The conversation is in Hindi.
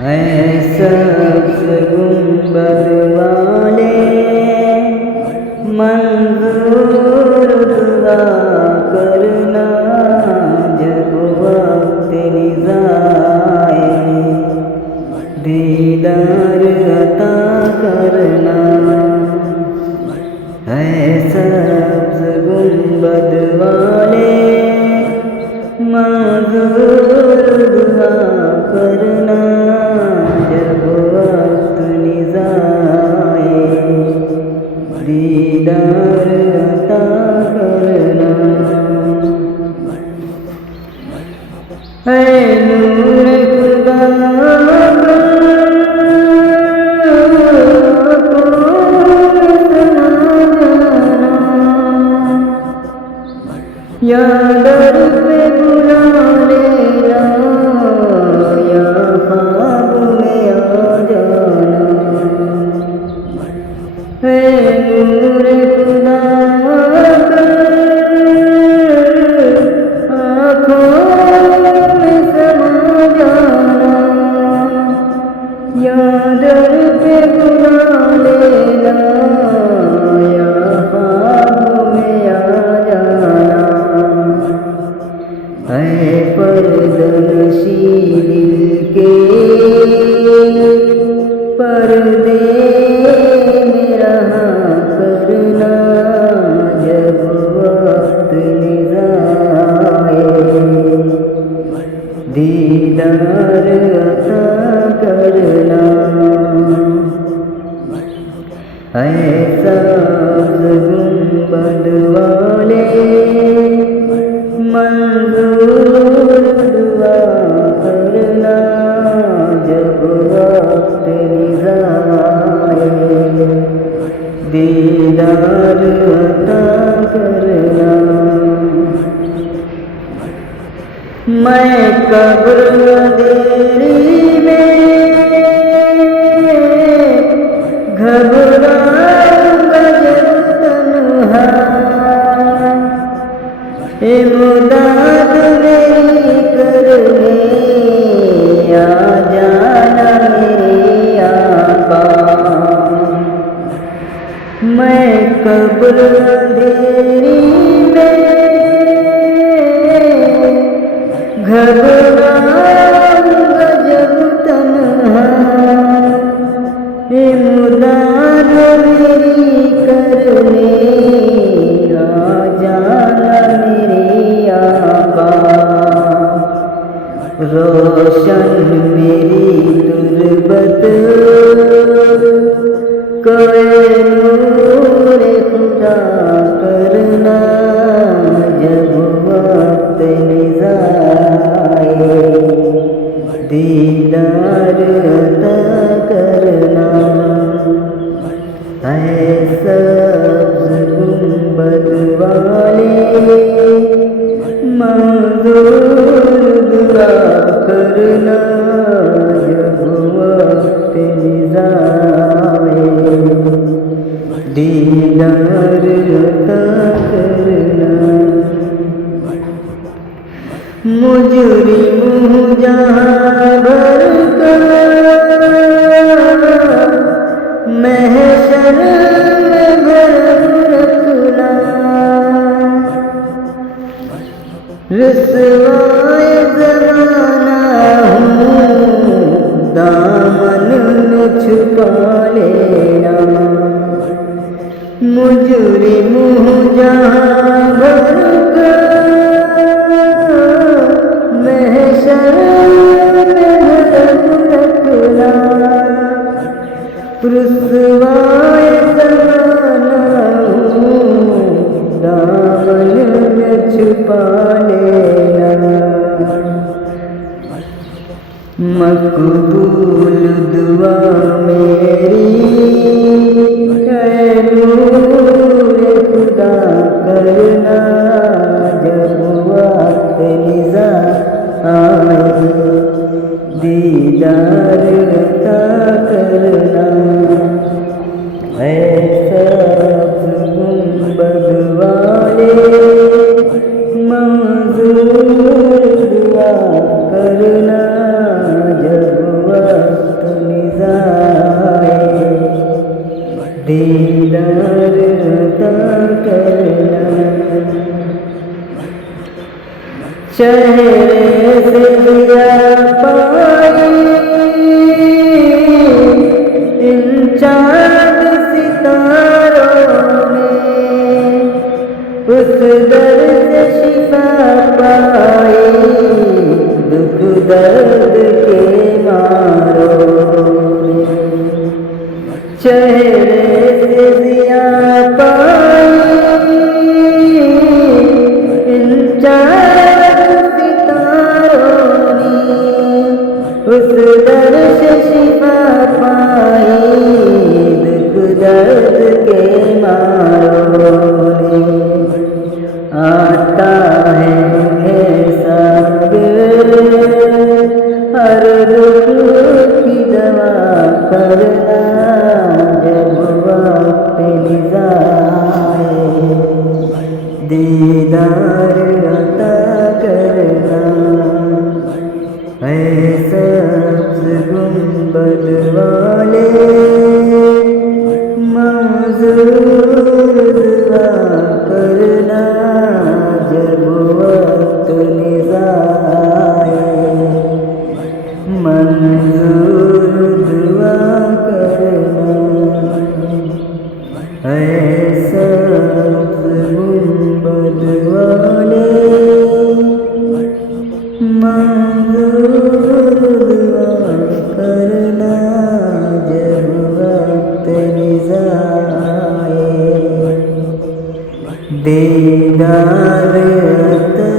ऐ सब्ज़ गुंबद वाले मंजूर दुआ करना जब वक्त निज़ाए दीदार अता करना। ऐ सब्ज़ गुंबद वाले मंजूर दुआ करना जब वक्त निज़ाए दीदार अता करना। ऐ नूर खुदा या दर पे बुला लेना या ख्वाब में आ जाना। है नूर खुदा आँखों में समा जाना या दर पे बुला लेना या ख्वाब में आ जाना। ऐ पर्दनशी दिल के पर्दे में रहा करना जब वक्त निज़ाए दीदार अता करना। ऐ सब्ज़ गुंबद वाले मंजूर दुआ करना जब वक्त निज़ाए दीदार अता करना। मैं कब्र अंधेरी में घबराऊंगा जब तन्हा इमदाद मेरी करने आ जाना मेरे आका। मैं कब्र अंधेरी में घबराऊंगा जब तन्हा इमदाद मेरी करने आ जाना मेरे आका। रोशन मेरी तुरबत कोई नूर खुदा करना जब वक्त निज़ाए दीदार अता करना। ऐ सब्ज़ गुंबद वाले मंजूर दुआ करना जब वक्त निज़ाए दीदार अता करना। मुजरिम हूँ जहाँ भर कर महशर में भरम रखना रुसवाए ज़माना हूँ दामन में छुपा लेना। मुजरिम हूँ जहाँ भर कर महशर में भरम रखना रुसवाए ज़माना हूँ दामन में छुपा लेना। मकबूल दुआ मेरी है नूर खुदा करना जब वक्त निज़ाए दीदार अता करना। ऐ सब्ज़ गुंबद वाले मंजूर दुआ करना जब वक्त चेहरे से दिया पाई इन चांद सितारों में, उस दर्द से शिफा पाई दुख दर्द के मारों में। चेहरे से दिया पाई इन चांद सितारों ने, उस दर्द से शिफा पाई दुख दर्द के मारों ने। आता है साबिर हर दुख की दवा करना जब वक्त निज़ाए, दीदार अता करना ऐ सब्ज़ गुंबद वाले मंजूर दुआ करना जब वक्त निज़ाए, मंजूर दुआ करना ऐ सब्ज़ गुंबद वाले मंजूर दुआ करना जब वक्त निज़ाए, दीदार अता